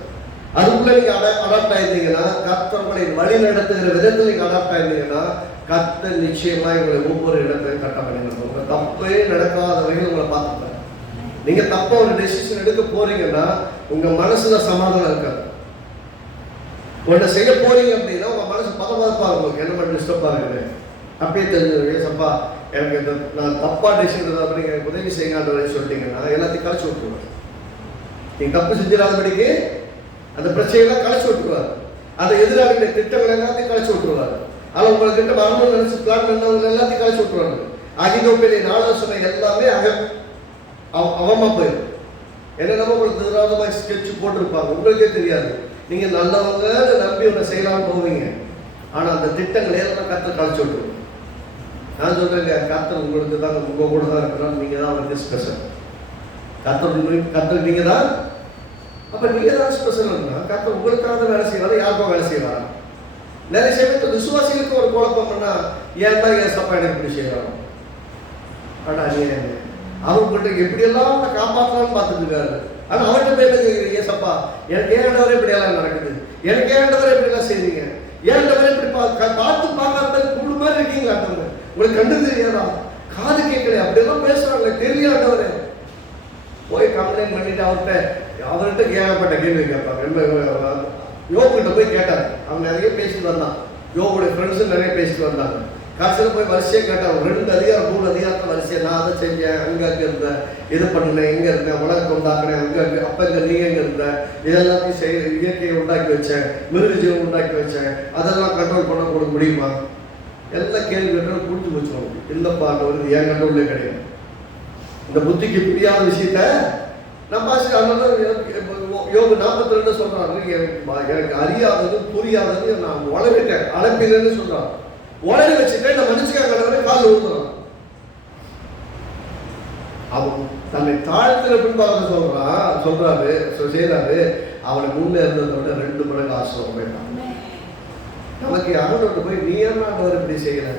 அதுக்குள்ள நீங்க அடாப்ட் ஆயிருந்தீங்கன்னா, கர்த்தர்களை வழி நடத்துகிற விதத்தில் நீங்க அடாப்ட் ஆயிருந்தீங்கன்னா, கர்த்தர் நிச்சயமா உங்களை ஒவ்வொரு இடத்தையும் கரெக்டாக பண்ணி உங்க தப்பே நடக்காத வரைக்கும் உங்களை பார்த்துப்பாரு. நீங்க தப்பா ஒரு டெசிஷன் எடுக்க போறீங்கன்னா உங்க மனசுல சமாதானம் இருக்காது. ஒன்றை செய்ய போறீங்க அப்படின்னா உங்க மனசு பதப்பா இருக்கும், என்ன பண்ண டிஸ்டர்பா இருக்குது. அப்பயே தெரிஞ்சு சப்பா எனக்கு நான் தப்பா டெசிஷன் எடுத்தா நீங்க உதவி செய்யாண்டவரை சொல்லிட்டீங்கன்னா எல்லாத்தையும் கழிச்சு விட்டுருவாரு. நீங்க தப்பு செஞ்சிடாதபடிக்கு அந்த பிரச்சனையெல்லாம் கழிச்சு விட்டுருவாரு. அந்த எதிராக திட்டங்கள் எல்லாத்தையும் கழிச்சு விட்டுருவாரு. ஆனால் உங்கள்கிட்ட வரணும்னு நினைச்சு பிளான் பண்ணவங்க எல்லாத்தையும் கழிச்சு விட்டுருவாங்க. அகிதோப்பேலின் ஆலோசனை எல்லாமே அவமா போயிடும். என்னென்னமோ உங்களுக்கு விரோதமாக ஸ்கெட்ச் போட்டிருப்பாங்க, உங்களுக்கே தெரியாது. நீங்க நல்லவங்க நம்பி ஒன்று செய்யலாம் போவீங்க, ஆனால் அந்த திட்டங்கள் எல்லாம் கர்த்தர் கழிச்சு விட்டுருவோம். நான் சொல்றேங்க, கர்த்தர் உங்களுக்கு தான் உங்க கூட தான் இருக்கிறோம். நீங்க தான் வந்து ஸ்பெஷல். கர்த்தர் நீங்க தான். அப்ப நீங்க தான் ஸ்பெஷல்னா கர்த்தர் உங்களுக்காக தான் வேலை செய்வாரு, யாருக்கும் வேலை செய்வாரா? நிறைய சமயத்தில் விசுவாசிகளுக்கு ஒரு குழப்பம்னா ஏன் தான் ஏன் சப்பா எனக்கு இப்படி செய்யறாங்க. ஆனா அவர்கிட்ட எப்படியெல்லாம் காப்பாற்றலாம்னு பார்த்துட்டு இருக்காரு. ஆனா அவர்கிட்ட போய் ஏன் சப்பா எனக்கு ஏண்டவரே இப்படி எல்லாம் நடக்குது, எனக்கு ஏண்டவரே இப்படி எல்லாம் செய்வீங்க, ஏண்டவரே இப்படி பார்த்து பார்க்காத குழு மாதிரி இருக்கீங்களா? உங்களுக்கு கண்டு தெரியாதா, காது கேட்கல, அப்படியெல்லாம் பேசுறாங்க, தெரியாதவரே போய் கம்ப்ளைண்ட் பண்ணிட்டு அவர்கிட்ட ஏகப்பட்ட கேள்வி கேட்பாங்க. யோகிட்ட போய் கேட்டாங்க, அவங்க நிறைய பேசிட்டு வந்தான். யோகுடைய ஃப்ரெண்ட்ஸும் நிறைய பேசிட்டு வந்தாங்க. கடைசியில் போய் வரிசையாக கேட்டாங்க, 2 அதிகாரம் 3 அதிகாரத்தை வரிசையை நான் அதை செஞ்சேன், அங்கே இருந்தேன், இது பண்ணினேன், எங்கே இருந்தேன், உலகத்தை உண்டாக்குனேன், அங்கே அப்போ இங்கே நீ எங்கே இருந்த, இதெல்லாத்தையும் இயற்கையை உண்டாக்கி வச்சேன், மிருக ஜீவன் உண்டாக்கி வச்சேன், அதெல்லாம் கண்ட்ரோல் பண்ண கொடுக்க முடியுமா? எல்லாம் கேள்வி கேட்டாலும் புரிஞ்சு வச்சுக்கணும். இல்லைப்பா வருது என் கண்ட்ரோல்லே கிடையாது. இந்த புத்திக்கு புரியாத விஷயத்த நம்ம யோகு 42 சொல்றாரு, எனக்கு அறியாதது புரியாதது நான் உளவிட்டேன் அழைப்பில்லைன்னு சொல்றான். உடனே வச்சுட்டு இந்த மனுஷக்காரரை கால் விழுந்துறான். அவன் தன்னை தாழ்த்தின பின்பாக சொல்றாரு செய்யறாரு. அவனை முன்னே இருந்ததோட 2 மடங்கு ஆசிரமம் போயிட்டான். நமக்கு ஆண்டவர்கிட்ட போய் நீ என்ன ஆண்டவர் இப்படி செய்யல,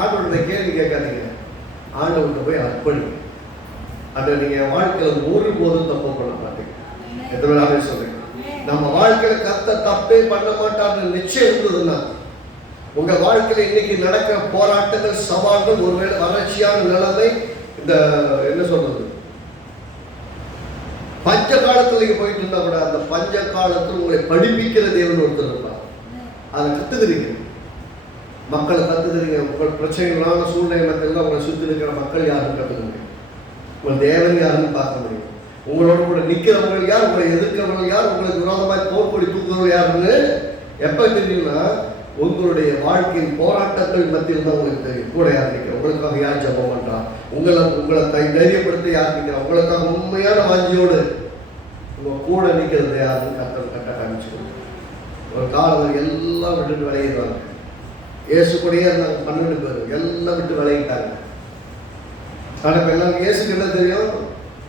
ஆண்டவர்கிட்ட கேள்வி கேட்காதீங்க, ஆண்டவர்கிட்ட போய் அர்ப்பணி. அதை நீங்க வாழ்க்கையில ஒருபோதும் தப்பு பண்ண மாட்டீங்க. எத்தனை நாளே சொல்றீங்க, நம்ம வாழ்க்கையில கர்த்தர் தப்பே பண்ண மாட்டான்னு நிச்சயம் இருந்ததுன்னா உங்க வாழ்க்கையில இன்னைக்கு நடக்கிற போராட்டங்கள், சவால்கள், ஒருவேளை வறட்சியான நிலைமை, இந்த என்ன சொல்றது பஞ்ச காலத்துல நீங்க போயிட்டு இருந்தா கூட அந்த பஞ்ச காலத்தில் உங்களை படிப்பிக்கிற தேவன் ஒருத்தர் இருப்பார். அதை கத்துக்கிறீங்க, மக்களை கத்துக்கிறீங்க. உங்கள் பிரச்சனைகளான சூழ்நிலை மத்தியில் உங்களை சுற்றி இருக்கிற மக்கள் யாருன்னு கத்துக்க முடியும், உங்கள் தேவன் யாருன்னு பார்க்க முடியும். உங்களோட கூட நிற்கிறவர்கள் யார், உங்களை எதிர்க்கிறவர்கள் யார், உங்களுக்கு விரோதமாக போர்க்கொடி தூக்குறவர்கள் யாருன்னு எப்ப தெரியும்னா உங்களுடைய வாழ்க்கையின் போராட்டங்கள் மத்தியில் தான் உங்களுக்கு தெரியும். கூட யார் நிற்கிற, உங்களுக்காக யார் ஜெபம் பண்றா, உங்களை தைரியப்படுத்த யார் நிற்கிறா, உங்களுக்காக உண்மையான வாஞ்சியோடு உங்க கூட நிற்கிறது யாருன்னு கரெக்டாக காமிச்சுக்கணும். ஒரு காலம் எல்லாம் விட்டுட்டு விளையிடுவாங்க. இயேசு கூடயே இருந்தாங்க 12 பேர், எல்லாம் விட்டு விளையிட்டாங்க. ஆனால் இப்போ எல்லாரும் இயேசுக்கு என்ன தெரியும்,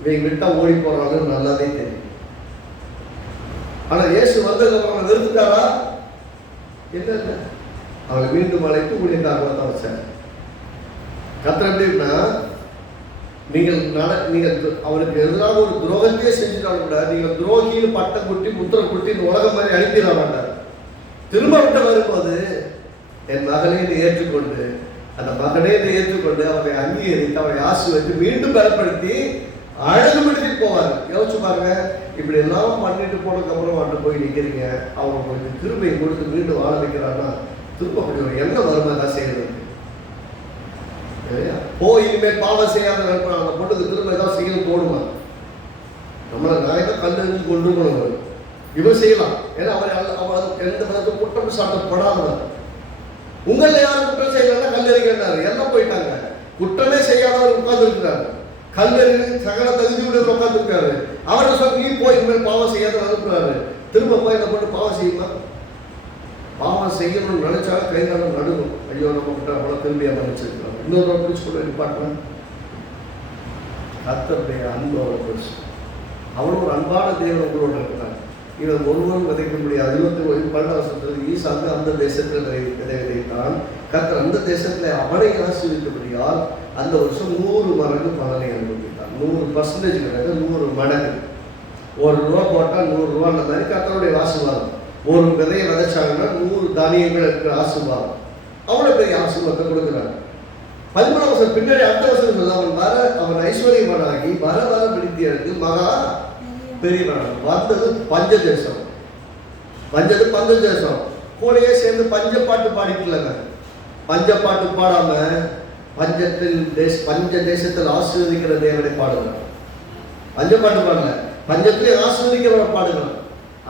இவங்க விட்டா ஓடி போறாங்க நல்லாவே தெரியும். ஆனால் இயேசு வந்ததுக்கு அவங்க நிறுத்துட்டாரா? என்ன அவளை மீண்டும் அழைத்து ஊழியக்காரர்களாக தான் வச்சார். கர்த்தர் எப்படின்னா நீங்கள் அவருக்கு எதிராக ஒரு துரோகத்தையே செஞ்சுட்டாலும் கூட நீங்கள் துரோகின்னு பட்டம் குட்டி முத்திரம் குட்டி உலகம் மாதிரி அனுப்பிட மாட்டார். திரும்ப விட்டு வரும்போது என் மகனை ஏற்றுக்கொண்டு அந்த மகனை ஏற்றுக்கொண்டு அவரை அங்கீகரித்து அவரை ஆசீர்வதித்து மீண்டும் பலப்படுத்தி அழகுபடுத்தி போவார். யோசிச்சு பாருங்க, இப்படி எல்லாம் பண்ணிட்டு போனதுக்கு அப்புறம் வந்து போய் நிற்கிறீங்க, அவங்க கொஞ்சம் திரும்பி கொடுத்து மீண்டும் வாழ வைக்கிறாங்கன்னா திரும்ப அப்படி ஒரு எண்ணம் வருமா தான் செய்யறது. இனிமேல் பாவம் செய்யாத நினைப்பான், அந்த பொண்ணுக்கு திரும்ப ஏதாவது செய்யணும் தோணுமா? நம்மளை நாயகம் கல்லறிஞ்சு கொண்டு போனவர் இவன் செய்யலாம். ஏன்னா அவர் எந்த விதத்துக்கு குற்றம் சாட்டப்படாதவர். உங்களில் யாரும் குற்றம் செய்யலன்னா கல்லறிக்கிறாரு, எல்லாம் போயிட்டாங்க. குற்றமே செய்யாதவர் உட்கார்ந்து இருக்கிறாரு, கல்லறி சகல தகுதி உடையவர் உட்கார்ந்து இருக்காரு. அவரை சொல்லி நீ போய் இனிமேல் பாவம் செய்யாத அனுப்புறாரு. திரும்ப போய் என்ன பண்ணி பாவம் செய்யுமா? பாவம் செய்யணும்னு நினைச்சாலும் கைகாலம் நடுவும். ஐயோ நம்ம கிட்ட அவ்வளோ திரும்பியா மன்னிச்சிருக்கிறோம். இன்னொரு பிடிச்சு கூட நிப்பாட்டலாம். கர்த்தருடைய அன்பு அவர் பிடிச்சு, அவ்வளோ ஒரு அன்பான தேவன் உங்களோட இருக்கிறார். இவன் ஒருவரும் விதைக்க முடியாது. 21 ஈசாக்கு அந்த தேசத்தில் விதைத்தான். கர்த்தர் அந்த தேசத்தில் அவனை ஆசீர்வதித்தபடியால் அந்த வருஷம் 100 மடங்கு பலனை அனுபவித்தார். 100% கிடையாது, 100 மடங்கு. ₹1 போட்டால் ₹100 அந்த மாதிரி கர்த்தருடைய ஆசீர்வாதம். ஒரு விதையை விதைச்சாங்கன்னா 100 தானியங்கள் இருக்கிற ஆசீர்வாதம். அவ்வளோ பெரிய ஆசீர்வாதத்தை கொடுக்குறாரு. 13 வருஷம் பின்னாடி அடுத்த வருஷம் அவன் ஐஸ்வர்யமானாகி வர பிடித்தியருக்கு மகா பெரியவன். வந்தது பஞ்ச தேசம். கூடயே சேர்ந்து பஞ்ச பாட்டு பாடிக்கலங்க. பஞ்ச பாட்டு பாடாம பஞ்ச தேசத்தில் ஆசீர்வதிக்கிற தேவனை பாடுகிறான். பஞ்ச பாட்டு பாடல, பஞ்சத்திலே ஆசீர்வதிக்கிறவரை பாடுகிறான்.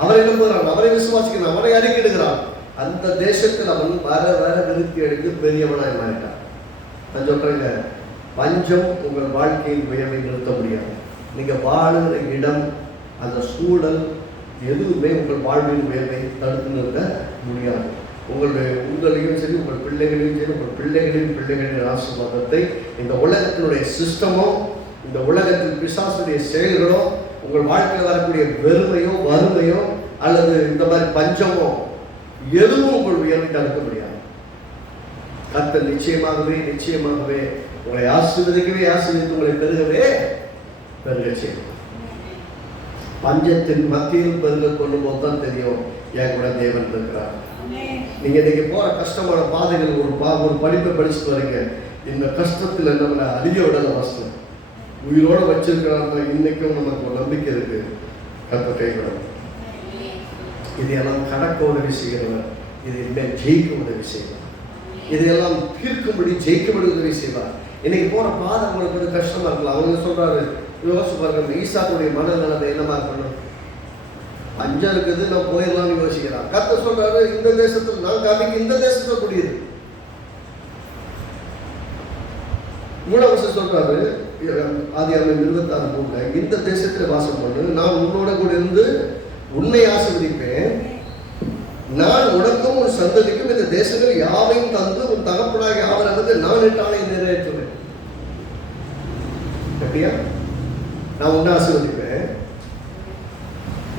அவரை நம்புகிறான், அவரை விசுவாசிக்கிறான், அவரை அறிக்கிடுகிறான். அந்த தேசத்தில் அவன் வர விருத்தி எடுத்து பெரியவனாய் மாறிட்டான். நான் சொல்றேங்க, பஞ்சம் உங்கள் வாழ்க்கையின் உயர்வை நிறுத்த முடியாது. நீங்க வாழுகிற இடம், அந்த சூழல் எதுவுமே உங்கள் வாழ்வின் உயர்வை தடுத்து நிறுத்த முடியாது. உங்களையும் சரி, உங்கள் பிள்ளைகளையும் சரி, உங்கள் பிள்ளைகளின் ஆசீர்வாதத்தை இந்த உலகத்தினுடைய சிஸ்டமோ, இந்த உலகத்தில் பிசாசுடைய செயல்களோ, உங்கள் வாழ்க்கையில் வரக்கூடிய வெறுமையோ வறுமையோ அல்லது இந்த மாதிரி பஞ்சமோ எதுவும் உங்கள் உயர்வை தடுக்க முடியாது. கர்த்தர் நிச்சயமாகவே உங்களை ஆசீர்வதித்து உங்களை பெருக செய்யும். பஞ்சத்தின் மத்தியில் பெருக கொண்டு போதுதான் தெரியும் என் கூட தேவன் இருக்கிறார். நீங்க இன்னைக்கு போற கஷ்டமான பாதைகள், ஒரு படிப்பை படிச்சுட்டு வரீங்க. இந்த கஷ்டத்துல நம்மளை அறிய விடல வசனம் உயிரோட வச்சிருக்கிறாங்க. இன்னைக்கும் நமக்கு ஒரு நம்பிக்கை இருக்கு. கர்த்தர் கைவிடும். இதையெல்லாம் கடக்க உதவி செய்கிறவர், இது இனிமேல் ஜெயிக்க உதவி செய்வார். இதையெல்லாம் தீர்க்கும்படி ஜெயிக்கும்படி உதவி செய்வார். இன்னைக்கு போற பாதை உங்களுக்கு கஷ்டமா இருக்கலாம். அவங்க சொல்றாரு, யோசிச்சு பாருங்க, ஈசாக்குடைய மனநலத்தை என்னமா இருக்கணும்? பஞ்சம் இருக்குது, நான் போயிடலாம்னு யோசிக்கிறான். கர்த்தர் சொல்றாரு, இந்த தேசத்துல நான் காமிக்கு இந்த தேசத்துல கூடியது. 3 சொல்றாரு, ஆதியாகமம் 26 இந்த தேசத்துல வாசம் பண்ணு, நான் உன்னோட கூட இருந்து உன்னை ஆசீர்வதிப்பேன், நான் உனக்கும் ஒரு சந்ததிக்கும் இந்த தேசங்கள் யாவையும் தந்து உன் தகப்பனாக ஆவரது நான் இட்டாலை நிறைவேற்றுவேன். எப்படியா? நான் உன்னை ஆசீர்வதிப்பேன்.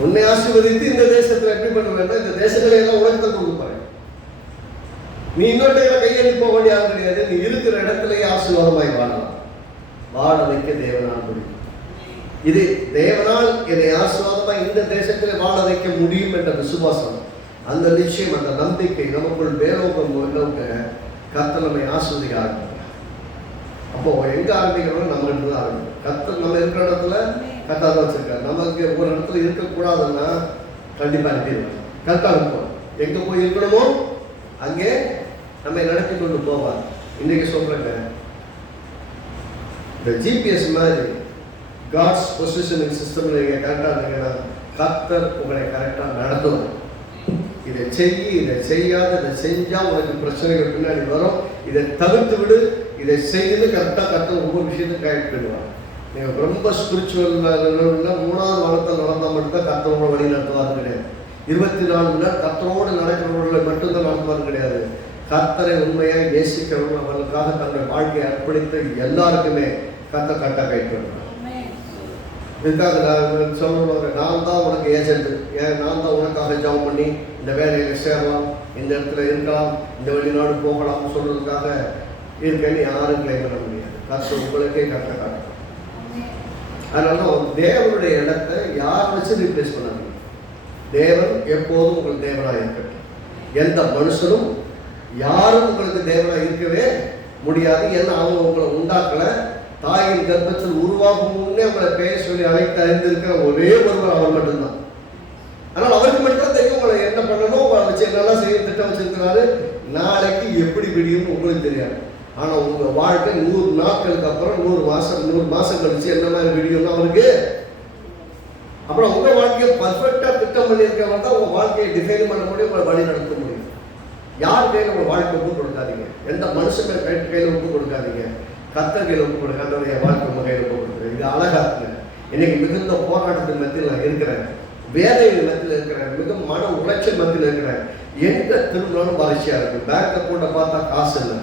உன்னை ஆசீர்வதித்து இந்த தேசத்துல எப்படி பண்ணுவேன்னா, இந்த தேசங்களை எல்லாம் உலகத்தில் கொடுப்பாரு. நீ இன்னொரு கையெழுத்து போக வேண்டிய ஆள் கிடையாது. நீ இருக்கிற இடத்துலயே ஆசீர்வாதமாய் வாழலாம். வாழ வைக்க தேவனால் முடியும். இது தேவனால் என்னை ஆசீர்வாதமாய் இந்த தேசத்துல வாழ வைக்க முடியும் என்ற விசுவாசம், அந்த நிச்சயம், அந்த நம்பிக்கை நமக்குள் வேலோகம் கர்த்தர் நம்மை ஆசீர்வதிக்க ஆரம்பிக்கிறார். அப்போ எங்க ஆரம்பிக்கிறோம்? நம்ம இடத்துல ஆரம்பிக்கும். கர்த்தர் நம்ம இருக்கிற இடத்துல கர்த்தர் தான் வச்சிருக்காரு. நமக்கு ஒரு இடத்துல இருக்கக்கூடாதுன்னா கண்டிப்பா அனுப்பிடுவார். கர்த்தர் அனுப்புவார். எங்க போய் இருக்கணுமோ அங்கே நம்ம நடத்தி கொண்டு போவார். இன்னைக்கு சொல்றேங்க, இந்த ஜிபிஎஸ் மாதிரி காட்ஸ் பொசிஷனிங் சிஸ்டம் நீங்க கரெக்டா இருந்தீங்கன்னா கர்த்தர் உங்களை கரெக்டா நடத்துவார். இதை செய்யாத, இதை செஞ்சா உனக்கு பிரச்சனைகள் பின்னாடி வரும், இதை தவிர்த்து விடு, இதை செய்து கரெக்டாக கர்த்தர் ஒவ்வொரு விஷயத்தையும் கைட் பண்ணுவார். நீங்கள் ரொம்ப ஸ்பிரிச்சுவல் 3வது வாரத்தில் நடந்தால் மட்டும்தான் கர்த்தரோட வழி நடத்துவார் கிடையாது. 24 மணி நேரம் கர்த்தரோடு நடக்கிறவர்களை மட்டும்தான் நடத்துவார் கிடையாது. கர்த்தரை உண்மையாக நேசிக்கிறவங்க, அவர்களுக்காக தன்னுடைய வாழ்க்கையை அர்ப்பணித்த எல்லாருக்குமே கர்த்தர் கரெக்டாக கைட் பண்ணுவார். இதுக்காக நான் சொல்லுவாங்க, நான் தான் உனக்கு ஏஜென்ட், நான் தான் உனக்காக ஜாப் பண்ணி இந்த வேலையில் சேரலாம், இந்த இடத்துல இருக்கலாம், இந்த வெளிநாடு போகலாம்னு சொல்றதுக்காக இருக்கேன்னு யாரும் கிளைம் பண்ண முடியாது. கர்த்தர் உங்களுக்கே கரெக்டாக காட்டணும். அதனால தேவனுடைய இடத்தை யார் வச்சு ரீப்ளேஸ் பண்ண முடியும்? தேவன் எப்போதும் உங்களுக்கு தேவனாக இருக்கட்டும். எந்த மனுஷனும் யாரும் உங்களுக்கு தேவனாக இருக்கவே முடியாது. ஏன்னா அவங்க உங்களை உண்டாக்கல. தாயின் கர்ப்பத்தில் உருவாகும் முன்னே உங்களை பெயர் சொல்லி அழைத்து அறிந்திருக்கிற ஒரே ஒருவர் அவர் மட்டும்தான். ஆனால் அவருக்கு மட்டும் தெரியும் உங்களை என்ன பண்ணணும், உங்களை வச்சு என்னெல்லாம் செய்ய திட்டம் வச்சிருக்கிறாரு, நாளைக்கு எப்படி விடியும் உங்களுக்கு தெரியாது. ஆனால் உங்கள் வாழ்க்கை 100 நாட்களுக்கு அப்புறம் 100 மாசம் கழிச்சு என்ன மாதிரி விடியும்னு அவருக்கு. அப்புறம் உங்கள் வாழ்க்கையை பர்ஃபெக்டாக திட்டம் பண்ணியிருக்கவங்க தான் உங்கள் வாழ்க்கையை டிஃபைன் பண்ண முடியும், உங்களை வழி நடத்த முடியும். யார் கையில் உங்கள் வாழ்க்கை ஒப்பு கொடுக்காதீங்க. எந்த மனுஷன் கையில் ஒப்பு கொடுக்காதீங்க. கர்த்தர்கையில் ஒப்பு கொடுங்க. கர்த்தருடைய வாழ்க்கை முறையில் ஒப்பு கொடுக்குறேன். இது அழகா இருக்குங்க. இன்னைக்கு மிகுந்த போராட்டத்தின் மத்தியில் நான் இருக்கிறேன், வேலையின் மத்தியில் இருக்கிறேன், மிக மன உளைச்சல் மத்தியில் இருக்கிறேன். எங்க திரும்பினாலும் வறட்சியா இருக்கு. பேங்க் அக்கௌண்ட்டை பார்த்தா காசு இல்லை,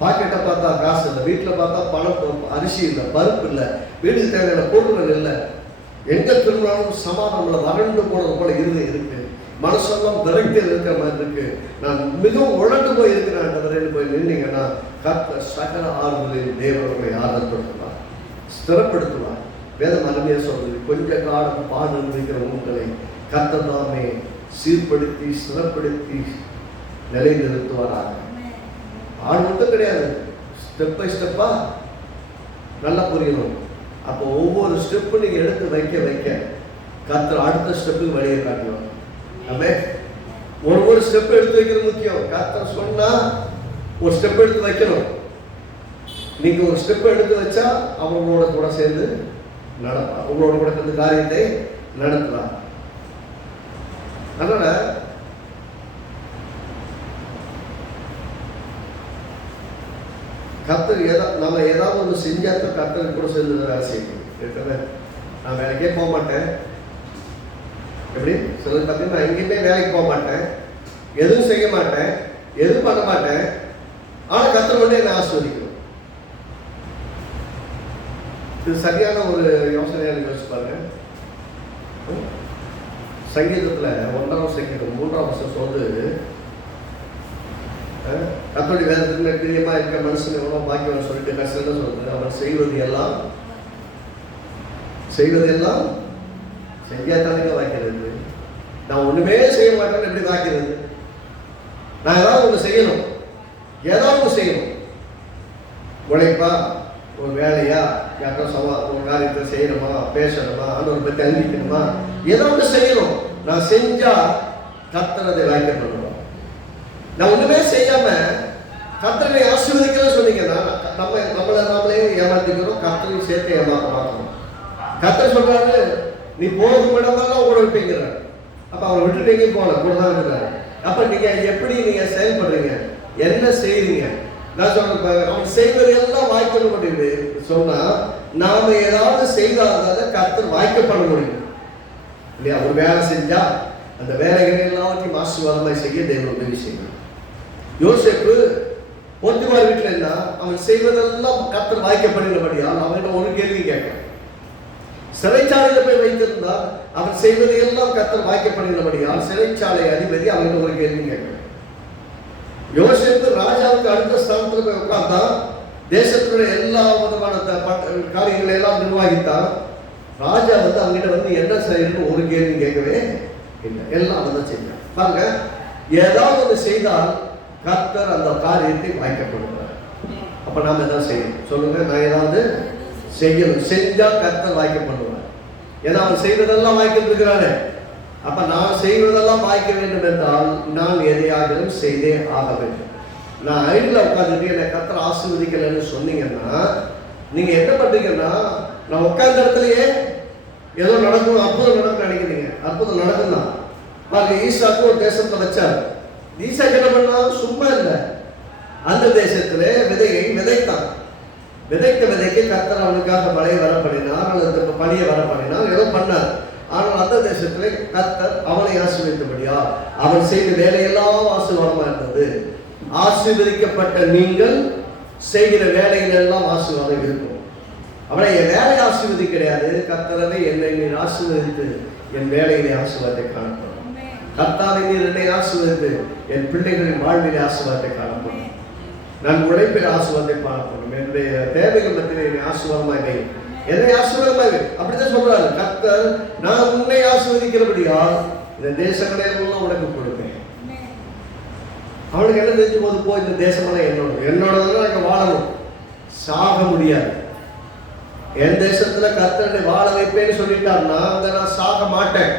பாக்கெட்டை பார்த்தா காசு இல்லை, வீட்டில் பார்த்தா பணம் அரிசி இல்லை, பருப்பு இல்லை, வீட்டுக்கு தேவையான பொருட்கள் இல்லை. எங்க திரும்பினாலும் சமாதானம் இல்லை, வறண்டு போனது போல இருக்கு, மனசெல்லாம் விரக்தி இருக்கிற மாதிரி இருக்கு. நான் மிகவும் உழண்டு போய் இருக்கிறேன். போய் நின்னீங்கன்னா கர்த்தர் சகல ஆறுதலில் தேவர்களை ஆறுதல்படுத்துவார், ஸ்திரப்படுத்துவார். வேதம் அருமையாக சொல்றது, கொஞ்ச காலம் பாடு இருக்கிற உங்களை கர்த்தர் தாமே சீர்படுத்தி ஸ்திரப்படுத்தி நிலை நிறுத்துவாராக. ஆள் மட்டும் கிடையாது, ஸ்டெப் பை ஸ்டெப்பா நல்லா புரியணும். அப்போ ஒவ்வொரு ஸ்டெப்பு நீங்க எடுத்து வைக்க வைக்க கர்த்தர் அடுத்த ஸ்டெப்புக்கு வழியை காட்டுவார். ஒரு ஸ்டெப் எடுத்து வைக்கிறது முக்கியம். கர்த்தர் சொன்னா ஒரு ஸ்டெப் எடுத்து வைக்கணும். நீங்க ஒரு ஸ்டெப் எடுத்து வச்சா அவங்களோட கூட சேர்ந்து நடப்பா, உங்களோட கூட இந்த காரியத்தை நடத்தலாம். அதனால கர்த்தர் நம்ம ஏதாவது ஒன்று செஞ்சாத்த கர்த்தர் கூட சேர்ந்து வேலை செய்யணும். நான் வேலைக்கே போக மாட்டேன், எப்படி சிலர் பார்த்தீங்கன்னா நான் எங்கேயுமே வேலைக்கு போக மாட்டேன், எதுவும் செய்ய மாட்டேன், எதுவும் பண்ண மாட்டேன், ஆனால் கர்த்தர் வந்து என்னை ஆஸ்வதிக்கணும். இது சரியான ஒரு யோசனையாக யோசிச்சு பாருங்க. சங்கீதத்தில் 1ஆம் சங்கீதம் 3ஆம் வசனம் சொல்லுது, கர்த்தருடைய வேதத்துக்கு பிரியமா இருக்க மனுஷன் எவ்வளோ பாக்கியம் சொல்லிட்டு கஷ்டம் சொல்றது, அவன் செய்வதெல்லாம் செஞ்சாத்தானுங்க வாய்க்கிறது. நான் ஒண்ணுமே செய்ய மாட்டேன்னு எப்படி வாய்க்கிறது? நான் ஏதாவது ஒன்று செய்யணும், உழைப்பா, ஒரு வேலையா, யாருக்கும் ஒரு காரியத்தை செய்யணுமா, பேசணுமா, ஆண்டவரை பற்றி அறிவிக்கணுமா, ஏதாவது செய்யணும். நான் செஞ்சா கர்த்தர் அதை வாய்க்க பண்ணுவோம். நான் ஒண்ணுமே செய்யாம கர்த்தரை ஆசீர்வதிக்கிறேன்னு சொன்னீங்கன்னா நம்மளே ஏமாத்திக்கிறோம், கர்த்தரையும் சேர்த்து ஏமாத்த மாட்டோம். கர்த்தர் சொல்றாரு, நீ போகும் இடமெல்லாம் ஓட வைப்பீங்கிற. அப்ப அவரை விட்டுட்டு எங்கேயும் போகல, கூட தான் இருக்கிறாரு. அப்ப நீங்க எப்படி நீங்க செயல்படுறீங்க, என்ன செய்யறீங்க? நான் சொல்றேன், அவன் செய்வது எல்லாம் வாய்க்கணும் அப்படின்னு சொன்னா நாம ஏதாவது செய்தால் கர்த்தர் வாய்க்கப்பட முடியும் இல்லையா? ஒரு வேலை செஞ்சா அந்த வேலைகளை எல்லாத்தையும் ஆசீர்வாதமாய் செய்ய தேவன் உதவி செய்யணும். யோசேப்பு போத்திபார் வீட்டில் என்ன, அவன் செய்வதெல்லாம் கர்த்தர் வாய்க்கப்படுகிறபடியால் அவன்கிட்ட ஒரு கேள்வி கேட்கிறான். சிறைச்சாலையில போய் வைத்திருந்தால் அவன் செய்வதையெல்லாம் கர்த்தர் வாய்க்கப்படுகிறபடியால் சிறைச்சாலை அதிபதி அவன்கிட்ட ஒரு கேள்வி கேட்கிறான். யோசேப்பு ராஜாவுக்கு அடுத்த ஸ்தானத்தில் போய் உட்கார்ந்தான், தேசத்துடைய எல்லா விதமான காரியங்களை எல்லாம் நிர்வகித்தான். ராஜா வந்து அவங்ககிட்ட என்ன செய்யணும்னு ஒரு கேள்வி கேட்கவே இல்லை, எல்லாம் வந்து செஞ்சான். பாருங்க, ஏதாவது ஒன்று செய்தால் கர்த்தர் அந்த காரியத்தை வாய்க்கப்படுவார். அப்ப நாம என்ன செய்யணும் சொல்லுங்க? நான் ஏதாவது செய்யணும், செஞ்சா கர்த்தர் வாய்க்கப்படுவார். ஏன்னா அவன் செய்வதெல்லாம் வாய்க்கிட்டு இருக்கிறாரு. அப்ப நான் செய்வதெல்லாம் வாய்க்க வேண்டும் என்றால் நான் எதையாகவும் செய்தே ஆக வேண்டும். நான் ஐடியில் உட்காந்துட்டு என்னை கர்த்தர் ஆசீர்வதிக்கலைன்னு சொன்னீங்கன்னா நீங்க என்ன பண்றீங்கன்னா, நான் உட்கார்ந்த இடத்துலயே ஏதோ நடக்கும், அற்புதம் நடக்கும் நினைக்கிறீங்க. அற்புதம் நடக்கும் தான். பாருங்க, ஈசாக்கு ஒரு தேசத்தை வச்சார். ஈசாக்கு என்ன பண்ணா? சும்மா இல்லை, அந்த தேசத்துல விதையை விதைத்தான். விதைக்க கர்த்தர் அவனுக்காக மழையை வரப்படினார், அல்லது பணியை வரப்படினார், ஏதோ பண்ணார். ஆனால் அந்த தேசத்திலே கர்த்தர் அவனை ஆசீர்வதித்தபடியா அவன் செய்த வேலையெல்லாம் ஆசீர்வாதமா இருந்தது. ஆசீர்வதிக்கப்பட்ட நீங்கள் செய்கிற வேலைகள் எல்லாம் ஆசீர்வாதம் இருக்கும். அவனை என் வேலை ஆசீர்வதி கிடையாது, கர்த்தரவே என்னை நீர் ஆசீர்வதித்து என் வேலையிலே ஆசீர்வாதத்தை காணப்படும். கர்த்தாவை நீர் என்னை ஆசீர்வதித்து என் பிள்ளைகளின் வாழ்விலே ஆசீர்வாதத்தை காணப்படும். நான் உழைப்பில் ஆசீர்வாதத்தை காணப்படும். என்னுடைய தேவைகள் மத்தியில் என்னை ஆசீர்வாதமாக என்னை ஆசீர்வாதமாக அப்படித்தான் சொல்றாரு கர்த்தர். நான் உன்னை ஆசீர்வதிக்கிறபடியால் இந்த தேசங்களை எல்லாம் உனக்கு கொடுப்பேன். அவனுக்கு என்ன தெரிஞ்சு போது, போ இந்த தேசமெல்லாம் என்னோடதான் அங்க வாழணும், சாக முடியாது. என் தேசத்துல கர்த்தரை வாழ வைப்பேன்னு சொல்லிட்டாருன்னா அங்க நான் சாக மாட்டேன்,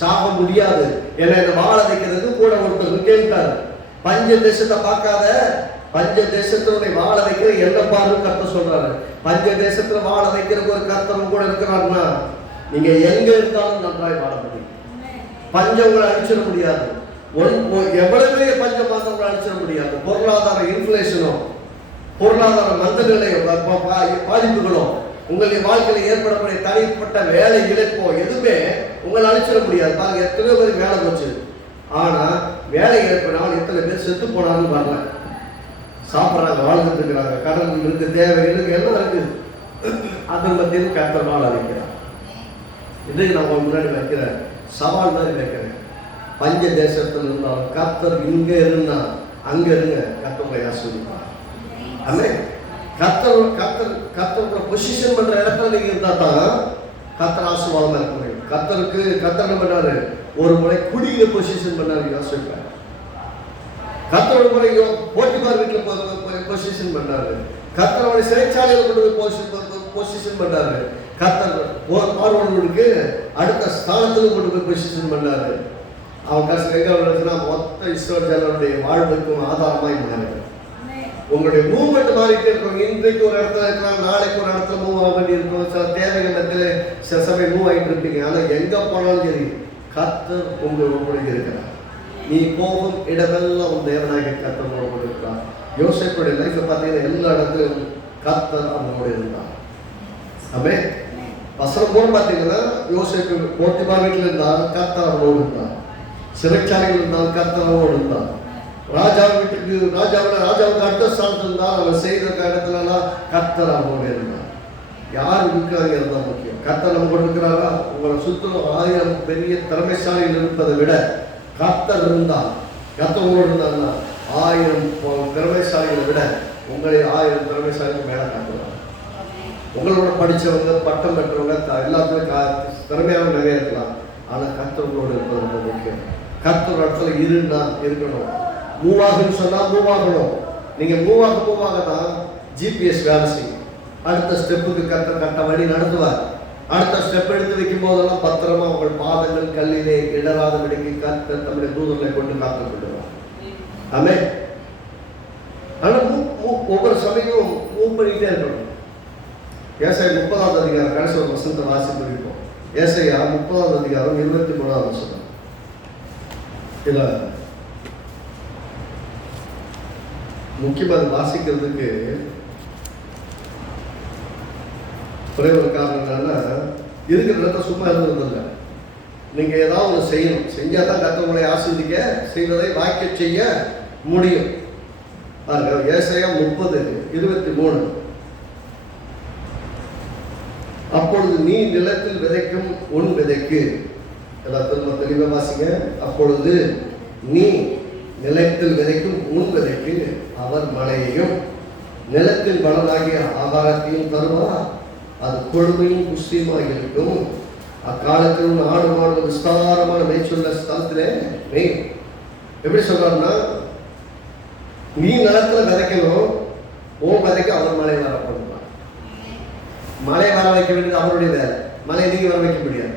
சாக முடியாது. ஏன்னா இந்த வாழ வைக்கிறதுக்கு கூட ஒருத்தர் கேட்டாரு, பஞ்ச தேசத்தை பார்க்காத, பஞ்ச தேசத்தினுடைய வாழ வைக்கிற என்ன பாரு கர்த்தர் சொல்றாரு. பஞ்ச தேசத்துல வாழ வைக்கிறதுக்கு ஒரு கர்த்தரும் கூட இருக்கிறாருன்னா நீங்க எங்க இருந்தாலும் நன்றாய் வாழ முடியும். பஞ்சம் உங்களை அழிச்சிட முடியாது. எவ்வளவு பஞ்சம் பார்த்து உங்களை அழிச்சிட முடியாது. பொருளாதார இன்ஃபிளேஷனும் பொருளாதார மந்தநிலை பாதிப்புகளோ, உங்களுடைய வாழ்க்கையில் ஏற்படக்கூடிய தனிப்பட்ட வேலை இழப்போ எதுவுமே உங்களை அழிச்சிட முடியாது. பாருங்க, எத்தனையோ பேர் வேலை போச்சு. ஆனா வேலை இழப்பினால் எத்தனை பேர் செத்து போனாலும் வரல, சாப்பிட்றாங்க, வாழ்ந்துட்டு இருக்கிறாங்க, கடன் இருக்கு, தேவை இருக்கு, எல்லாம் இருக்குது. அதன் மத்தியில் கர்த்தர் வாழ வைக்கிறார். இன்றைக்கு நான் முன்னாடி வைக்கிற சவால் மாதிரி வைக்கிறேன். பஞ்ச தேசத்தில் இருந்தாலும் கர்த்தர் இங்க இருந்தா அங்க இருங்க, கர்த்தரை ஆசீர்வதிப்பார். ஆமென். கர்த்தரோட பொசிஷன் பண்ற இடத்துல நீங்க இருந்தா தான் கர்த்தர் ஆசீர்வாதமா இருக்க முடியும். கர்த்தர் என்ன பண்ணாரு, ஒரு முறை குடியில பொசிஷன் பண்ணாரு, யோசிப்பார். கர்த்தரோட முறை போட்டிமார் வீட்டுல பொசிஷன் பண்ணாரு. கர்த்தரோட சிறைச்சாலையில கொண்டு போய் பொசிஷன் பண்ணாரு. கர்த்தர் பார்வோனுக்கு அடுத்த ஸ்தானத்துல கொண்டு போய் பொசிஷன் பண்ணாரு. அவன் கஷ்டம் எங்க வருதுன்னா மொத்த இஸ்ரவேல் ஜனங்களுடைய வாழ்வுக்கும் ஆதாரமாய் மாறினார். உங்களுடைய மூவ்மெண்ட் மாறிட்டே இருக்கும். இன்றைக்கு ஒரு இடத்துல இருக்கலாம், நாளைக்கு ஒரு இடத்துல மூவ் ஆக வேண்டி இருக்கும். சில தேவைகள் சில சமயம் மூவ் ஆகிட்டு இருப்பீங்க. ஆனால் எங்க போனாலும் சரி கர்த்தர் உங்களோட இருக்கிறார். நீ போகும் இடமெல்லாம் தேவனாகிய கர்த்தர் உங்களோட இருக்கிறார். யோசேப்புடைய லைஃப் பார்த்தீங்கன்னா எல்லா இடத்துலையும் கர்த்தர் அவங்களோட இருந்தார். ஆமென். வசனம் போல பார்த்தீங்கன்னா யோசேப்பு போத்திபார் வீட்டில் இருந்தால் கர்த்தர் அவங்களோடு இருந்தார். சிறைச்சாலையில் இருந்தால் கர்த்தர் அவங்களோடு இருந்தார். ராஜா வீட்டுக்கு ராஜாவுக்கு அடுத்த ஸ்தானத்தில் இருந்தால் அவர் செய்த இடத்துலலாம் கர்த்தர் அவங்களோட இருந்தார். யார் இருக்கிறாங்க இருந்தால் முக்கியம். கர்த்தர் நம்ம கொண்டு இருக்கிறாரா? உங்களை சுத்தம் 1000 பெரிய திறமைசாலிகள் இருப்பதை விட கர்த்தர் இருந்தால், கர்த்தர் உங்களோட இருந்தாருன்னா 1000 திறமைசாலிகளை விட உங்களை 1000 திறமைசாலிகள் மேலே காட்டுவாங்க. உங்களோட படித்தவங்க, பட்டம் பெற்றவங்க, எல்லாத்துக்குமே திறமையாக நிறைய இருக்கலாம். ஆனால் கர்த்தர் உங்களோட இருப்பது ரொம்ப முக்கியம். கர்த்தர் இடத்துல இருந்தா இருக்கணும். மூவாகுன்னு சொன்னால் மூவாகணும். நீங்கள் மூவாக தான் ஜிபிஎஸ் வேலை செய்யும். அடுத்த ஸ்டெப்புக்கு கட்ட வழி நடத்துவார். அடுத்த ஸ்டெப் எடுத்து வைக்கும் போதெல்லாம் பத்திரமா உங்கள் பாதங்கள் கல்லிலே இடராதபடிக்கு கர்த்தர் தம்முடைய தூதர்களை கொண்டு காத்துக் கொள்ளுவார். ஆமென். ஆனால் ஒவ்வொரு சமயம் மூவ் பண்ணிக்கிட்டே இருக்கணும். ஏசாயா 30ஆவது அதிகாரம் கடைசி ஒரு வசனத்தை வாசித்து இருப்போம். ஏசாயா 30ஆவது அதிகாரம் 23ஆவது வசனம். இதில் முக்கியமாக அது வாசிக்கிறதுக்கு ஒரே ஒரு காரணம் என்னன்னா, இருக்கிற இடத்துல சும்மா இருந்ததில்லை. நீங்கள் ஏதாவது ஒன்று செய்யணும். செஞ்சால் தான் கர்த்தர் உங்களை ஆசீர்வதிக்க, செய்வதை வாய்க்க செய்ய முடியும். பாருங்க, ஏசாயா 30:23. அப்பொழுது நீ நிலத்தில் விதைக்கும் உன் விதைக்கு, எல்லாத்தையும் தெளிவாக வாசிங்க. அப்பொழுது நீ நிலத்தில் விதைக்கும் உன் விதைக்கு அவர் மழையையும் நிலத்தில் பலனாகிய ஆகாரத்தையும் தருவார். அது கொழுமையும் புஷ்டியுமாக இருக்கும். அக்காலத்தில் ஆடு மாடு விஸ்தாரமான மேய்ச்சொல்ல ஸ்தலத்திலே மேய். எப்படி சொல்றாருன்னா, நீ நிலத்துல விதைக்கணும், உன் விதைக்கு அவர் மழை வர பண்ணுவார். மழை வர வைக்க வேண்டியது அவருடைய வேலை. மழையை நீங்க வர வைக்க முடியாது,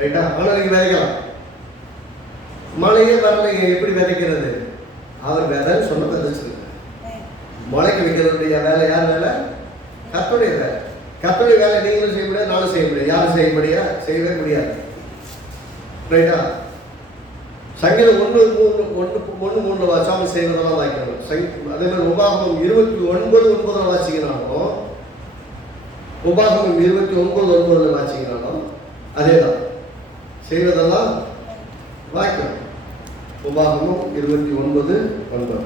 ரைட்டா? ஆனால் நீங்க விதைக்கலாம். மழையே வரல, எப்படி விதைக்கிறது? அவர் விதைன்னு சொன்ன விதைச்சிருக்க. முளைக்க வைக்கிறதுடைய வேலை யார் வேலை? கர்த்தருடைய வேலை. கர்த்தருடைய வேலை நீங்களும் செய்ய முடியாது, நானும் செய்ய முடியாது. யாரும் செய்ய முடியாது, செய்யவே முடியாது, ரைட்டா? சங்கீதம் 1:3 வாசாமல் செய்வதெல்லாம் வாய்க்கணும். அதே மாதிரி உபாகமம் 29:9 வாசிக்கிறாலும், உபாகமம் 29:9 வாசிக்கிறாலும் அதே தான், செய்வதெல்லாம் வாய்க்கணும். உபாகமம் 29:9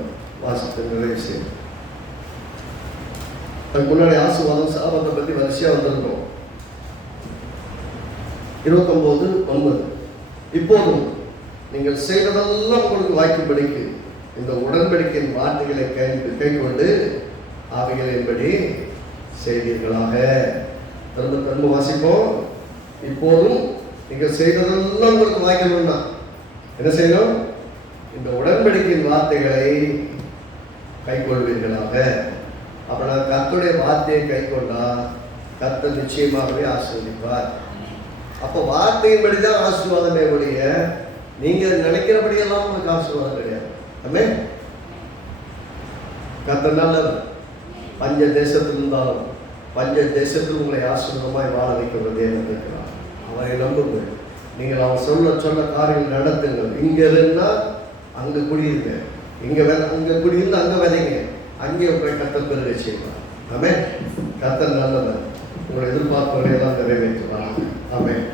வாசித்து நிறைவு செய்யும். அதுக்கு முன்னாடி ஆசீர்வாதம் சாபத்தை பற்றி வரிசையாக வந்திருக்கோம். 29:9. இப்போதும் நீங்கள் செய்வதெல்லாம் உங்களுக்கு வாய்க்கும்படிக்கு இந்த உடன்படிக்கையின் வார்த்தைகளை கை கொண்டு அவைகளின்படி செய்வீர்களாக. திரும்ப வாசிப்போம். இப்போதும் நீங்கள் செய்வதெல்லாம் உங்களுக்கு வாய்க்கணும்னா என்ன செய்யணும்? இந்த உடன்படிக்கையின் வார்த்தைகளை கை கொள்வீர்களாக. அப்புறம் கர்த்தருடைய வார்த்தையை கை கொண்டா கர்த்தர் நிச்சயமாகவே ஆசீர்வதிப்பார். அப்போ வார்த்தையின்படி தான் ஆசீர்வாதமே ஒழிய நீங்க நினைக்கிறபடியெல்லாம் உங்களுக்கு ஆசீர்வாதம் கிடையாது. ஆமென். கர்த்தர் நல்லவர். பஞ்ச தேசத்தில் இருந்தாலும் பஞ்ச தேசத்தில் உங்களை ஆசீர்வாதமாய் வாழ வைக்கிறதே நினைக்கிறார். அவரை நம்புங்கள். நீங்கள் அவர் சொன்ன காரியங்கள் நடத்துங்கள். இங்க இருந்தா அங்க குடியிருங்க, அங்க குடியிருந்து அங்க விதைங்க. அங்கே உங்களை கர்த்தர் பெருக செய்வார். ஆமென். கர்த்தர் நல்லவர். உங்களுடைய எதிர்பார்ப்புகளை எல்லாம் நிறைவேற்றுவார். ஆமென்.